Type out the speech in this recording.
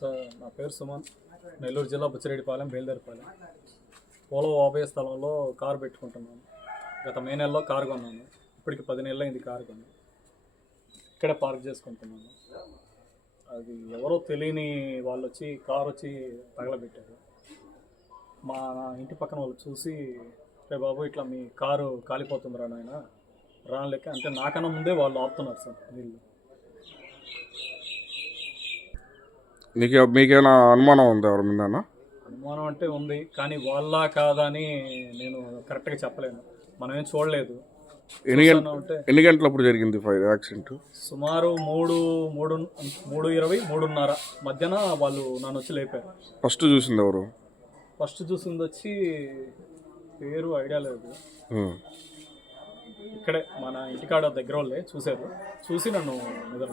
Sir నా పేరు సుమన్, నెల్లూరు జిల్లా బుచ్చిరెడ్డిపాలెం, బయలుదేరిపాలెం. పోలో ఆపే స్థలంలో కారు పెట్టుకుంటున్నాను. గత మే నెలలో కారు కొన్నాను. ఇప్పటికి 10 నెలలు అయింది కారు కొని. ఇక్కడే పార్క్ చేసుకుంటున్నాను. అది ఎవరో తెలియని వాళ్ళు వచ్చి కారు వచ్చి తగలబెట్టారు. మా ఇంటి పక్కన వాళ్ళు చూసి, రే బాబు ఇట్లా మీ కారు కాలిపోతుందిరా నాయన రానిలేక అంటే నాకన్నా ముందే వాళ్ళు ఆపుతున్నారు సార్ వీళ్ళు. మీకేమైనా అనుమానం ఉంది ఎవరి మీద? అనుమానం అంటే ఉంది, కానీ వాళ్ళ కాదా అని నేను కరెక్ట్గా చెప్పలేను. మనం ఏం చూడలేదు. ఎన్ని గంటలప్పుడు జరిగింది యాక్సిడెంట్? సుమారు 3:20, 3:30 మధ్యన వాళ్ళు నన్ను వచ్చి లేపారు. ఫస్ట్ చూసింది ఎవరు? ఫస్ట్ చూసింది వచ్చి పేరు ఐడియా లేదు. ఇక్కడే మన ఇంటికాడ దగ్గర వాళ్ళే చూశారు. చూసి నన్ను నిద్ర